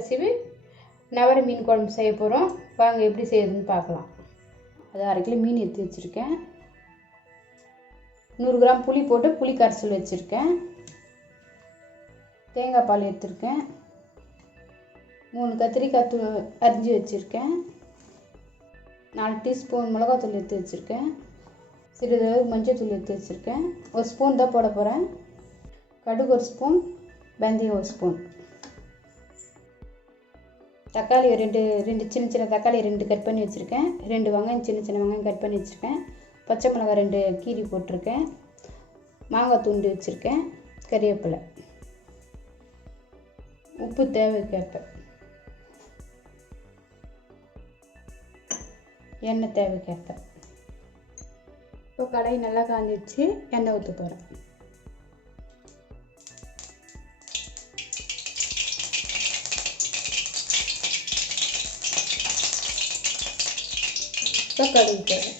Recipe நவர மீன் குழம்பு செய்ய போகிறோம். வாங்க எப்படி செய்யுதுன்னு பார்க்கலாம். அது 1/2 கிலோ மீன் எடுத்து வச்சுருக்கேன். 100 கிராம் புளி போட்டு புளி கரைசல் வச்சுருக்கேன். தேங்காய் பால் எடுத்துருக்கேன். 3 கத்திரிக்காய் அரிஞ்சு வச்சுருக்கேன். 4 டீஸ்பூன் மிளகாத்தூள் எடுத்து வச்சுருக்கேன். சிறிது மஞ்சள் தூள் எடுத்து வச்சுருக்கேன். 1 ஸ்பூன் தான் போட போகிறேன். கடுகு 1 ஸ்பூன், வெந்தயம் 1 ஸ்பூன். தக்காளி ரெண்டு சின்ன தக்காளி 2 கட் பண்ணி வச்சுருக்கேன். 2 வெங்காயம் சின்ன வெங்காயம் கட் பண்ணி வச்சுருக்கேன். பச்சை மிளகாய் 2 கீரி போட்டிருக்கேன். மாங்காய் துண்டு வச்சுருக்கேன். கறிவேப்பிலை, உப்பு தேவைக்கேற்ப, எண்ணெய் தேவைக்கேற்ப. இப்போ கடாய் நல்லா காஞ்சிச்சு, எண்ணெய் ஊற்ற போகிறேன். இப்போ கடுகு போடுறேன்.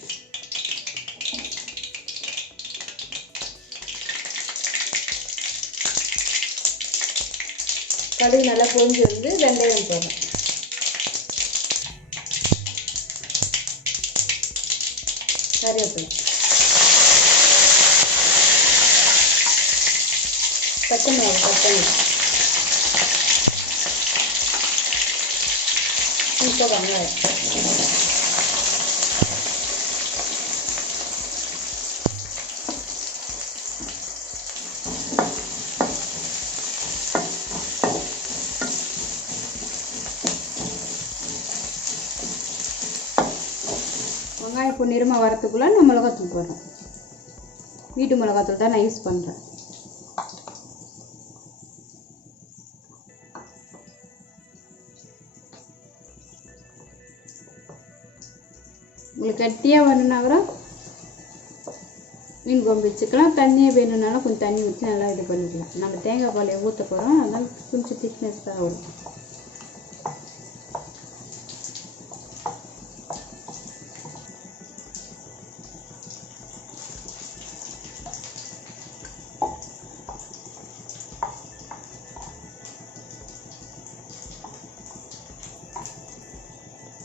கடுகு நல்லா பொரிஞ்சு வந்து வெந்தயம் போடுறேன். கறிவேப்பிலை, பச்சை மிளகாய் கட் பண்ணி, இப்போ வெங்காயம், வெங்காயம் இப்போ நிறமாக வரத்துக்குள்ளே நான் மிளகாத்தூள் போடுறேன். வீட்டு மிளகாத்தூள் தான் நான் யூஸ் பண்ணுறேன். உங்களுக்கு கட்டியாக வேணும்னா கூட மீன் குழம்பு வச்சுக்கலாம். தண்ணியாக வேணும்னாலும் கொஞ்சம் தண்ணி ஊற்றி நல்லா இது பண்ணிக்கலாம். நம்ம தேங்காய் பால் ஊற்ற போகிறோம், அதனால் கொஞ்சம் திக்னஸ் தான் வரும்.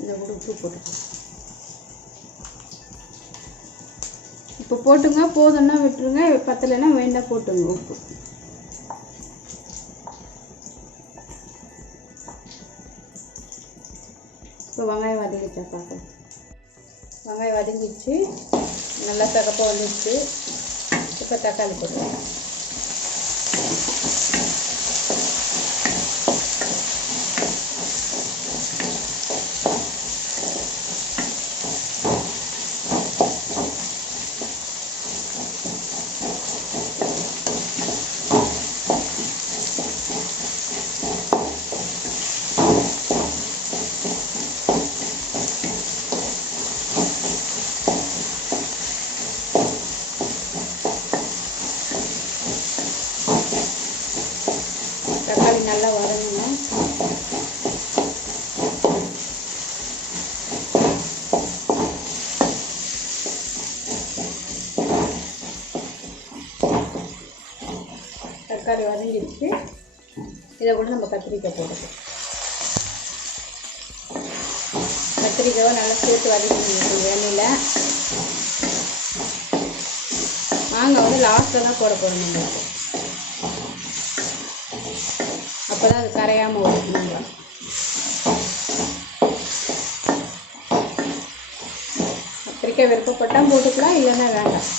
இந்த உப்பு போட்டுக்கலாம். இப்போ போட்டுங்க, போதும்னா விட்டுருங்க, பத்தலைன்னா வேண்டாம் போட்டுங்க உப்பு. இப்போ வெங்காயம் வதங்கிச்சா பார்க்கலாம். வெங்காயம் வதங்கிடுச்சு, நல்லா தகப்பாக வந்துடுச்சு. இப்போ தக்காளி போட்டுருங்க. தக்காளி நல்லா வதங்கணும். தக்காளி வதங்கிடுச்சு. இதை கூட நம்ம கத்திரிக்காய் போடுறோம். கத்திரிக்காவை நல்லா சேர்த்து வதக்கி எண்ணெயில். மாங்காய் வந்து லாஸ்ட்டில் தான் போட போகிறோம். நம்மளுக்கு அப்போ தான் அது கரையாமல் வரும். நம்ம கத்திரிக்காய் விருப்பப்பட்டால் போட்டுக்கலாம், இல்லைன்னா வேண்டாம்.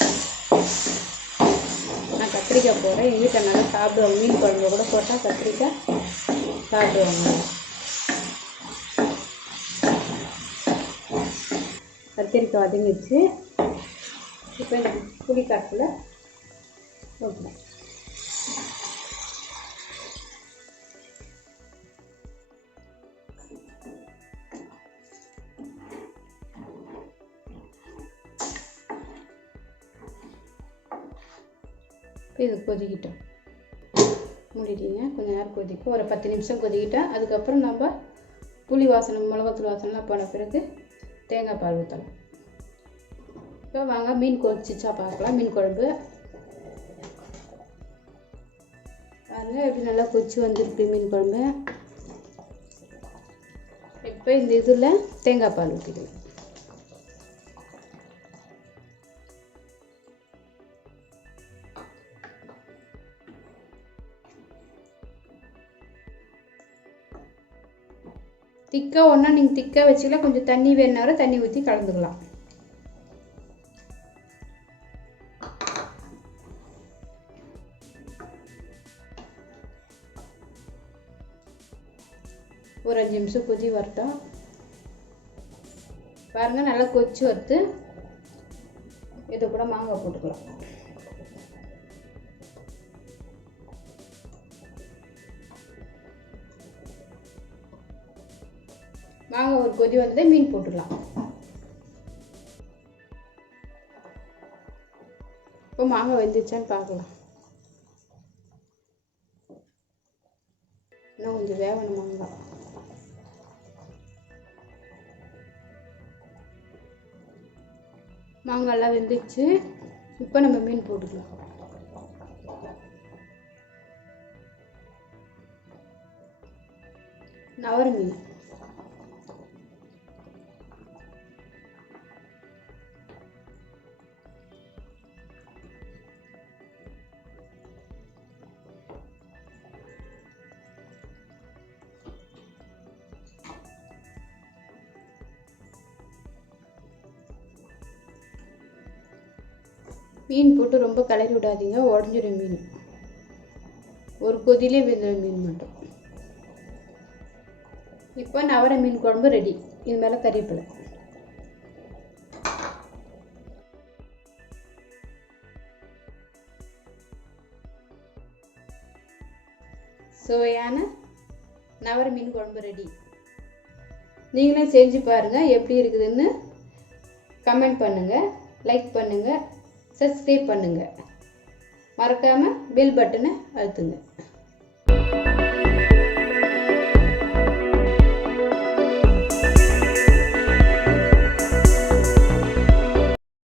நான் கத்திரிக்காய் போடுறேன். எங்கள் வீட்டில் நல்லா சாப்பிடுவாங்க. மீன் குழம்பு கூட போட்டால் கத்திரிக்காய் சாப்பிடுவாங்க. கத்திரிக்காய் வதங்கிடுச்சு. இப்போ இந்த புளி கரைசலை ஊற்றுறேன். இது கொதிக்கிட்டோம். மூடிட்டீங்க, கொஞ்சம் நேரம் கொதிக்கும். ஒரு 10 நிமிஷம் கொதிக்கிட்டோம். அதுக்கப்புறம் நம்ம புளி வாசனை, மிளகாத்தூள் வாசனைலாம் போன பிறகு தேங்காய் பால் ஊற்றலாம். இப்போ வாங்க மீன் கொதிச்சிச்சா பார்க்கலாம். மீன் குழம்பு பாருங்கள் எப்படி நல்லா கொதிச்சு வந்துருக்கு மீன் குழம்பு. இப்போ இந்த இதில் தேங்காய் பால் ஊற்றிக்கலாம். திக்காக ஒன்றா நீங்கள் திக்காக வச்சுக்கலாம். கொஞ்சம் தண்ணி வேணுனாலும் தண்ணி ஊற்றி கலந்துக்கலாம். ஒரு 5 நிமிஷம் கொதி வரட்டும். பாருங்கள், நல்லா கொதிச்சு வறுத்து இதை கூட மாங்காய் போட்டுக்கலாம். மாங்காய் ஒரு கொதி வந்ததே மீன் போட்டுக்கலாம். இப்போ மாங்காய் வெந்துச்சான்னு பார்க்கலாம். இன்னும் கொஞ்சம் வேகணும் மாங்காய். மாங்காய்லாம் வெந்துச்சு. இப்போ நம்ம மீன் போட்டுக்கலாம். நவர மீன். மீன் போட்டு ரொம்ப கலரி விடாதீங்க, உடஞ்சிடும் மீன். ஒரு கொதியிலே வெந்துடும் மீன் மட்டும். இப்போ நவர மீன் குழம்பு ரெடி. இது மேலே கறிவேப்பிலை. சுவையான நவர மீன் குழம்பு ரெடி. நீங்களும் செஞ்சு பாருங்கள், எப்படி இருக்குதுன்னு கமெண்ட் பண்ணுங்கள், லைக் பண்ணுங்கள், சப்ஸ்கிரைப் பண்ணுங்கள். மறக்காமல் பெல் பட்டனை அழுத்துங்க.